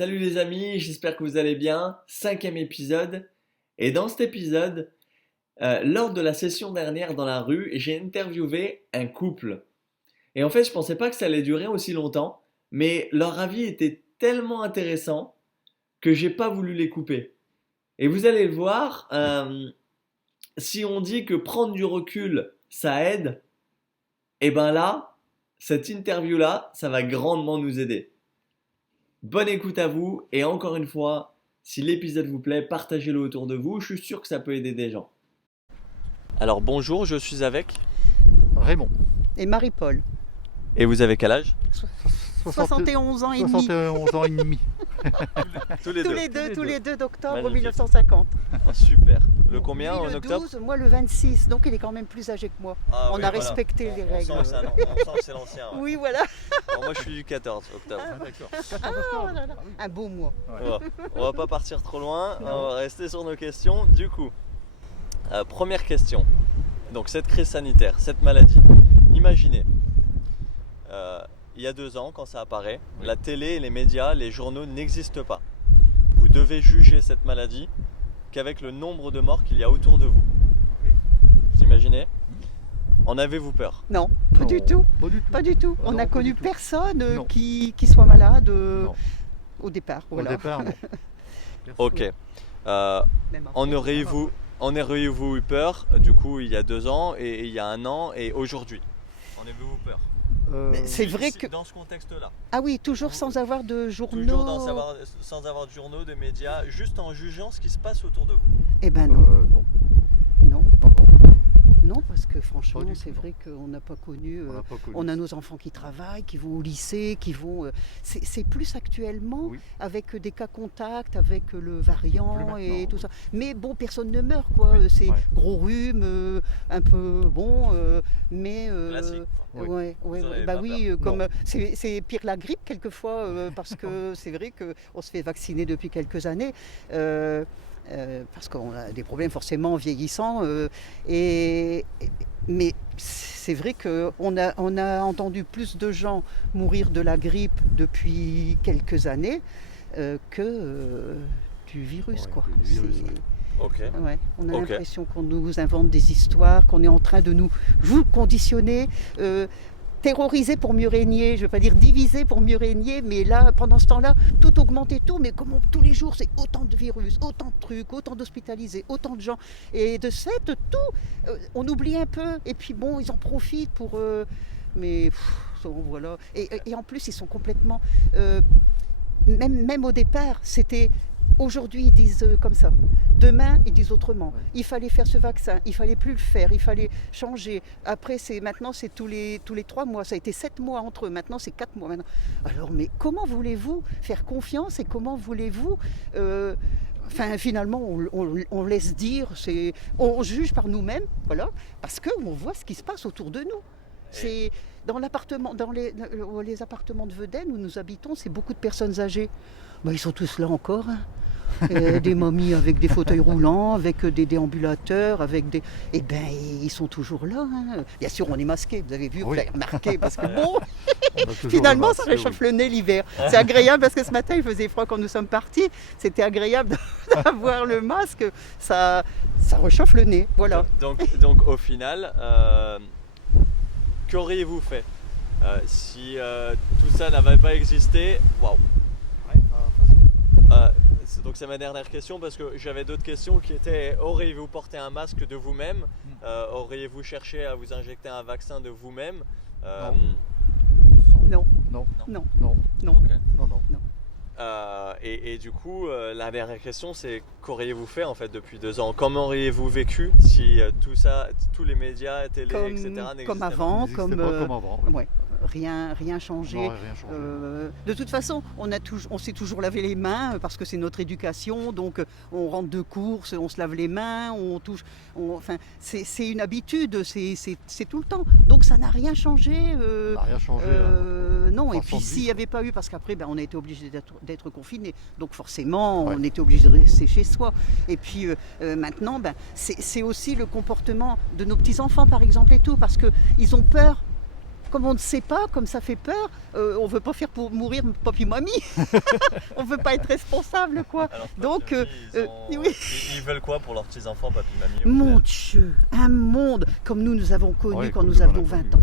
Salut les amis, j'espère que vous allez bien. Cinquième épisode. Et dans cet épisode, lors de la session dernière dans la rue, j'ai interviewé un couple. Et en fait, je pensais pas que ça allait durer aussi longtemps, mais leur avis était tellement intéressant que j'ai pas voulu les couper. Et vous allez le voir, si on dit que prendre du recul, ça aide, et ben là, cette interview-là, ça va grandement nous aider. Bonne écoute à vous et encore une fois, si l'épisode vous plaît, partagez-le autour de vous, je suis sûr que ça peut aider des gens. Alors bonjour, je suis avec. Raymond, Et Marie-Paul, Et vous avez quel âge? 71 ans et demi. 71 ans et demi. Tous les deux. Tous les deux d'octobre Magnifique. 1950. Oh, super. Le combien Lui, en le octobre? 12, moi le 26, donc il est quand même plus âgé que moi. Ah On oui, a voilà. respecté les règles. On sent que c'est l'ancien. Ouais. Oui, voilà. Bon, moi je suis du 14 octobre. Ah, d'accord. Oh là là. Un beau mois. Bon, on va pas partir trop loin, on va rester sur nos questions. Du coup, première question. Donc cette crise sanitaire, cette maladie, imaginez, il y a 2 ans quand ça apparaît, la télé, les médias, les journaux n'existent pas. Vous devez juger cette maladie qu'avec le nombre de morts qu'il y a autour de vous. Vous imaginez? En avez-vous peur? Non, pas du tout. Pas du tout. Pas du tout. Ah On non, n'a pas connu du tout. personne Non. qui soit malade Non. au départ. Au Voilà. départ, non. Ok. Même après, En auriez-vous eu peur, du coup, il y a 2 ans, et il y a 1 an, et aujourd'hui? En avez-vous peur? Mais c'est vrai que. Dans ce contexte-là. Ah oui, toujours sans avoir de journaux. Toujours sans avoir de journaux, de médias, juste en jugeant ce qui se passe autour de vous. Eh ben non. non. Non. Non, Non, parce que franchement, Pas du c'est tout, vrai qu'on n'a pas connu. on n'a pas connu On a ça. nos enfants qui travaillent, qui vont au lycée, qui vont. C'est plus actuellement Oui. avec des cas contacts, avec le variant Plus et maintenant. tout ça. Mais bon, personne ne meurt, quoi. Oui, C'est ouais. gros rhume, un peu bon, mais. Classique. Oui. Ouais, Vous en avez bah pas oui, Non. comme c'est pire la grippe quelquefois, parce que c'est vrai qu'on se fait vacciner depuis quelques années. Parce qu'on a des problèmes forcément vieillissants. Mais c'est vrai qu'on a entendu plus de gens mourir de la grippe depuis quelques années que du virus. Ouais, Quoi. du virus, C'est- ouais. Ok. Ouais, on a Ok. l'impression qu'on nous invente des histoires, qu'on est en train de nous conditionner, terroriser pour mieux régner, je ne veux pas dire diviser pour mieux régner, mais là, pendant ce temps-là, tout augmente et tout, mais comme tous les jours, c'est autant de virus, autant de trucs, autant d'hospitalisés, autant de gens. Et de cette, tout, on oublie un peu, et puis bon, ils en profitent pour... mais voilà. Et en plus, ils sont complètement... même au départ, c'était... Aujourd'hui, ils disent comme ça. Demain, ils disent autrement. Il fallait faire ce vaccin, il fallait plus le faire, il fallait changer. Après, maintenant, c'est tous les 3 mois. Ça a été 7 mois entre eux. Maintenant, c'est 4 mois. Maintenant. Alors, mais comment voulez-vous faire confiance et comment voulez-vous finalement, on laisse dire, on juge par nous-mêmes, voilà, parce qu'on voit ce qui se passe autour de nous. C'est dans les appartements de Vedène où nous habitons, c'est beaucoup de personnes âgées. Ils sont tous là encore. Hein. Des mamies avec des fauteuils roulants, avec des déambulateurs, Eh ben, ils sont toujours là. Hein. Bien sûr, on est masqué, vous avez vu, vous Oui. avez remarqué, parce que bon, On a toujours finalement, le ça masque, réchauffe le nez l'hiver. C'est agréable parce que ce matin, il faisait froid quand nous sommes partis. C'était agréable d'avoir le masque. Ça réchauffe le nez, voilà. Donc au final, qu'auriez-vous fait si tout ça n'avait pas existé? Waouh. Ouais, Donc c'est ma dernière question parce que j'avais d'autres questions qui étaient: auriez-vous porté un masque de vous-même? Auriez-vous cherché à vous injecter un vaccin de vous-même? Non, Non, non, non, non. Ok. non, non. Et du coup, la dernière question, c'est qu'auriez-vous fait en fait depuis 2 ans? Comment auriez-vous vécu si tout ça, tous les médias, télé, etc. n'existaient Comme pas? avant, Ça n'existait pas comme avant. Oui. ouais, rien changé. Non, rien changé. De toute façon, on s'est toujours lavé les mains parce que c'est notre éducation. Donc, on rentre de course, on se lave les mains, on touche. Enfin, c'est une habitude, c'est tout le temps. Donc, ça n'a rien changé. On n'a rien changé. Non, et façon puis de s'il n'y vivre. avait pas eu, parce qu'après, on a été obligé d'être confinés. Donc, forcément, Ouais. on était obligé de rester chez soi. Et puis, maintenant, c'est aussi le comportement de nos petits-enfants, par exemple, et tout, parce qu'ils ont peur. comme on ne sait pas, comme ça fait peur, on ne veut pas faire pour mourir papy-mamie. On ne veut pas être responsable, quoi. Alors, Donc, oui. ils veulent quoi pour leurs petits-enfants, papy, mamie? Mon Dieu, un monde comme nous avons connu Ouais, quand comme nous nous, on a avions connu, 20 ans.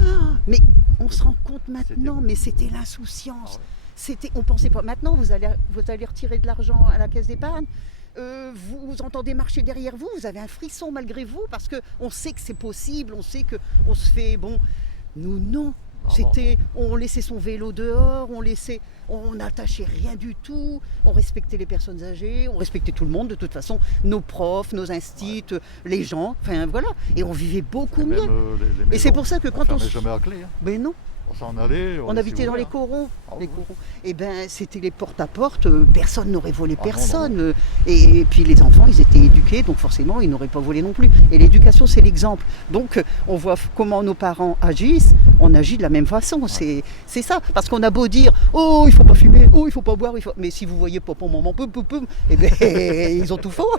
ouais. Mais on se rend compte maintenant, C'était- mais c'était l'insouciance. Ah ouais. On pensait pas. Maintenant, vous allez retirer de l'argent à la caisse d'épargne. Vous entendez marcher derrière vous, vous avez un frisson malgré vous parce que on sait que c'est possible, on sait que on se fait bon. Nous non. C'était, on laissait son vélo dehors, on n'attachait rien du tout, on respectait les personnes âgées, on respectait tout le monde de toute façon, nos profs, nos instits, les gens, enfin voilà, et on vivait beaucoup mieux. Et c'est pour ça que quand on fermait jamais à clé. Hein. Mais non, On s'en allait. on habitait dans les corons. corons. Ah Les oui. corons. Et ben c'était les porte-à-porte, personne n'aurait volé Ah non, personne. non. Et puis les enfants, ils étaient éduqués, donc forcément, ils n'auraient pas volé non plus. Et l'éducation, c'est l'exemple. Donc on voit comment nos parents agissent, on agit de la même façon. C'est ça. Parce qu'on a beau dire, oh, il faut pas fumer, oh, il faut pas boire, mais si vous voyez papa, maman, poum, poum, poum, et ben ils ont tout faux.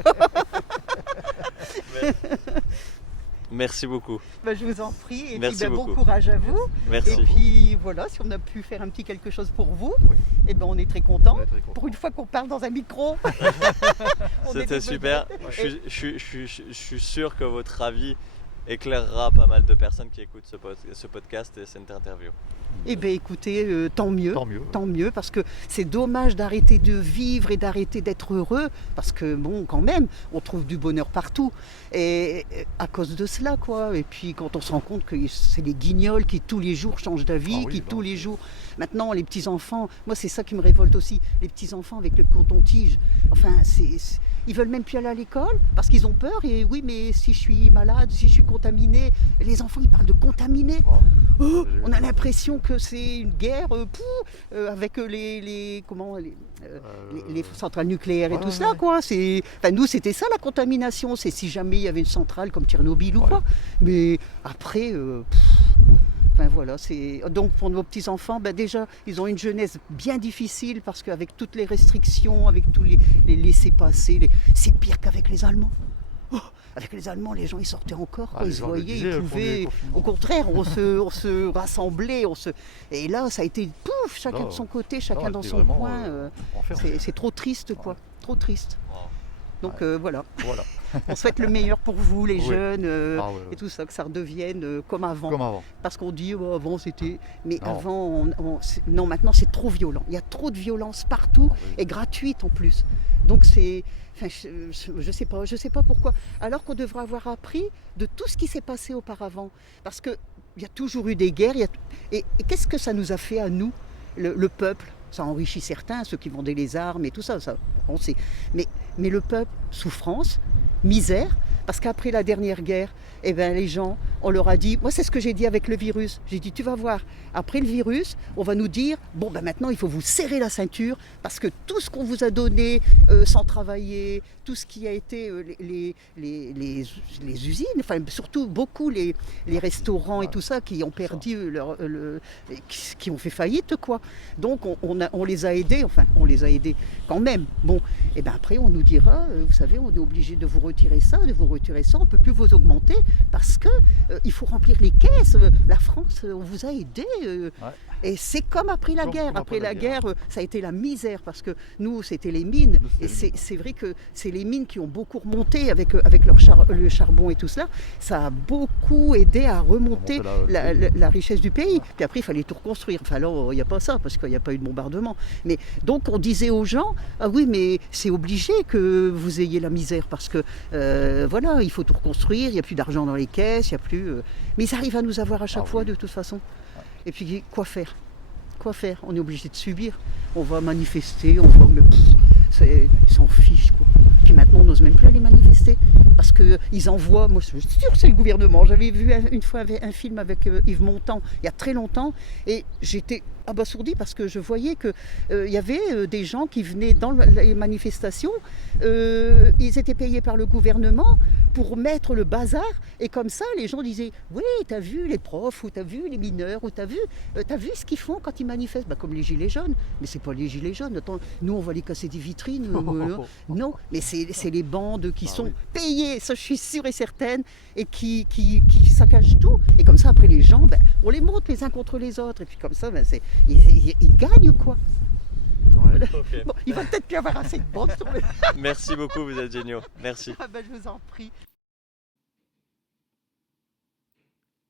Merci beaucoup. Ben, je vous en prie, et Merci puis ben, bon beaucoup. courage à vous. Merci. Et puis voilà, si on a pu faire un petit quelque chose pour vous, Oui. et ben on est très contents. On est très contents. Pour une fois qu'on parle dans un micro. On C'était était super. besoin. Je suis sûr que votre avis éclairera pas mal de personnes qui écoutent ce podcast et cette interview. Eh bien écoutez, tant mieux. Tant mieux. Tant mieux, parce que c'est dommage d'arrêter de vivre et d'arrêter d'être heureux, parce que bon, quand même, on trouve du bonheur partout, et à cause de cela, quoi. Et puis quand on se rend compte que c'est les guignols qui tous les jours changent d'avis, Ah oui, qui non, tous les c'est- jours... Maintenant, les petits-enfants, moi c'est ça qui me révolte aussi, les petits-enfants avec le coton-tige, enfin, ils veulent même plus aller à l'école, parce qu'ils ont peur, et oui, mais si je suis malade, si je suis contaminé, les enfants, ils parlent de contaminé. Ah. Oh, J'ai on vu a ça. l'impression que c'est une guerre avec les centrales nucléaires et Ouais, tout ouais, cela, ouais. quoi. Nous, c'était ça la contamination. C'est si jamais il y avait une centrale comme Tchernobyl ou Ouais. quoi. Mais après, enfin voilà. Donc pour nos petits enfants, ben déjà, ils ont une jeunesse bien difficile parce qu'avec toutes les restrictions, avec tous les laissés-passer, c'est pire qu'avec les Allemands. Oh, avec les Allemands, les gens ils sortaient encore, quoi. Ah, les Ils se gens le voyaient, disaient, ils le premier pouvaient. confinement. Au contraire, on se rassemblait, et là ça a été pouf, chacun Là, de son côté, chacun là, dans t'es son vraiment, coin. enfermé. C'est trop triste, quoi. Trop triste. Donc voilà, Voilà. on souhaite le meilleur pour vous, les Oui. jeunes, Ah ouais, et tout ça, que ça redevienne comme avant. Comme avant. Parce qu'on dit oh, avant c'était. Mais Non. avant, non, maintenant c'est trop violent. Il y a trop de violence partout Ah oui. et gratuite en plus. Donc c'est. Enfin, je sais pas pourquoi. Alors qu'on devrait avoir appris de tout ce qui s'est passé auparavant. Parce qu'il y a toujours eu des guerres. Et qu'est-ce que ça nous a fait à nous, le peuple? Ça enrichit certains, ceux qui vendaient les armes et tout ça, on sait. Mais le peuple, souffrance, misère, parce qu'après la dernière guerre, eh ben, les gens, on leur a dit, moi c'est ce que j'ai dit avec le virus, j'ai dit tu vas voir, après le virus, on va nous dire, bon ben maintenant il faut vous serrer la ceinture, parce que tout ce qu'on vous a donné sans travailler, tout ce qui a été les usines, enfin surtout beaucoup les restaurants et tout ça qui ont perdu qui ont fait faillite quoi. Donc on les a aidés, enfin on les a aidés quand même. Bon, et ben après on nous dira, vous savez, on est obligé de vous retirer ça, on ne peut plus vous augmenter parce que il faut remplir les caisses. La France, on vous a aidé. Et c'est comme après la guerre. Après la guerre, ça a été la misère parce que nous, c'était les mines. Nous, c'était Et les mines. c'est vrai que c'est les mines qui ont beaucoup remonté avec le charbon et tout cela. Ça a beaucoup aidé à remonter la richesse du pays. Puis après, il fallait tout reconstruire. Enfin, là, il n'y a pas ça parce qu'il n'y a pas eu de bombardement. Mais donc, on disait aux gens, ah oui, mais c'est obligé que vous ayez la misère parce que voilà, il faut tout reconstruire. Il n'y a plus d'argent dans les caisses, il n'y a plus. Mais ils arrivent à nous avoir à chaque fois oui. de toute façon. Et puis, quoi faire? Quoi faire? On est obligé de subir. On va manifester, on va. Mais ils s'en fichent, quoi. Puis maintenant, on n'ose même plus aller manifester. Parce qu'ils envoient. Moi, je suis sûre que c'est le gouvernement. J'avais vu une fois un film avec Yves Montand, il y a très longtemps. Et j'étais abasourdie parce que je voyais qu'il y avait des gens qui venaient dans les manifestations. Ils étaient payés par le gouvernement pour mettre le bazar. Et comme ça, les gens disaient, oui, t'as vu les profs, ou t'as vu les mineurs, ou t'as vu ce qu'ils font quand ils manifestent, comme les gilets jaunes. Mais c'est pas les gilets jaunes. Attends, nous, on va les casser des vitrines. Non, mais c'est les bandes qui sont payées gagner, ça je suis sûre et certaine, et qui saccagent tout. Et comme ça, après les gens, on les monte les uns contre les autres, et puis comme ça, ils gagnent quoi. Ouais. Ok. Bon, il va peut-être plus avoir assez de bandes sur le... Merci beaucoup, vous êtes géniaux. Merci. Ah je vous en prie.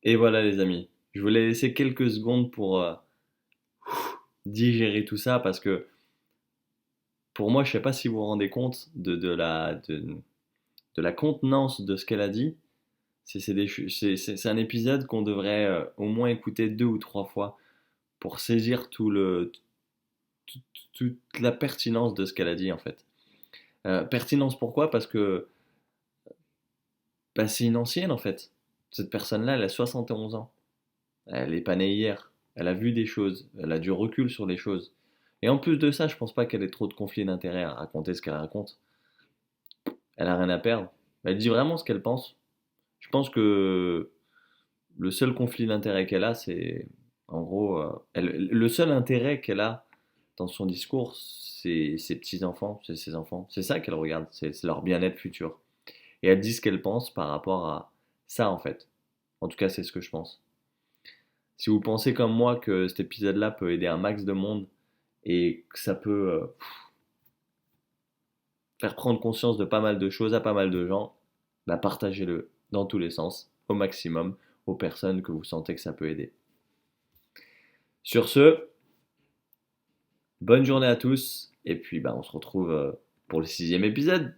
Et voilà les amis, je voulais laisser quelques secondes pour digérer tout ça parce que pour moi, je sais pas si vous vous rendez compte de la contenance de ce qu'elle a dit. C'est un épisode qu'on devrait au moins écouter 2 ou 3 fois pour saisir tout- toute la pertinence de ce qu'elle a dit en fait. Pertinence pourquoi? Parce que c'est une ancienne en fait. Cette personne-là, elle a 71 ans. Elle n'est pas née hier. Elle a vu des choses. Elle a du recul sur les choses. Et en plus de ça, je pense pas qu'elle ait trop de conflits d'intérêts à raconter ce qu'elle raconte. Elle a rien à perdre. Elle dit vraiment ce qu'elle pense. Je pense que le seul conflit d'intérêt qu'elle a, c'est en gros, le seul intérêt qu'elle a dans son discours, c'est ses petits-enfants, c'est ses enfants. C'est ça qu'elle regarde, c'est leur bien-être futur. Et elle dit ce qu'elle pense par rapport à ça en fait. En tout cas, c'est ce que je pense. Si vous pensez comme moi que cet épisode-là peut aider un max de monde et que ça peut faire prendre conscience de pas mal de choses à pas mal de gens, bah partagez-le dans tous les sens, au maximum, aux personnes que vous sentez que ça peut aider. Sur ce, bonne journée à tous, et puis bah, on se retrouve pour le 6e épisode.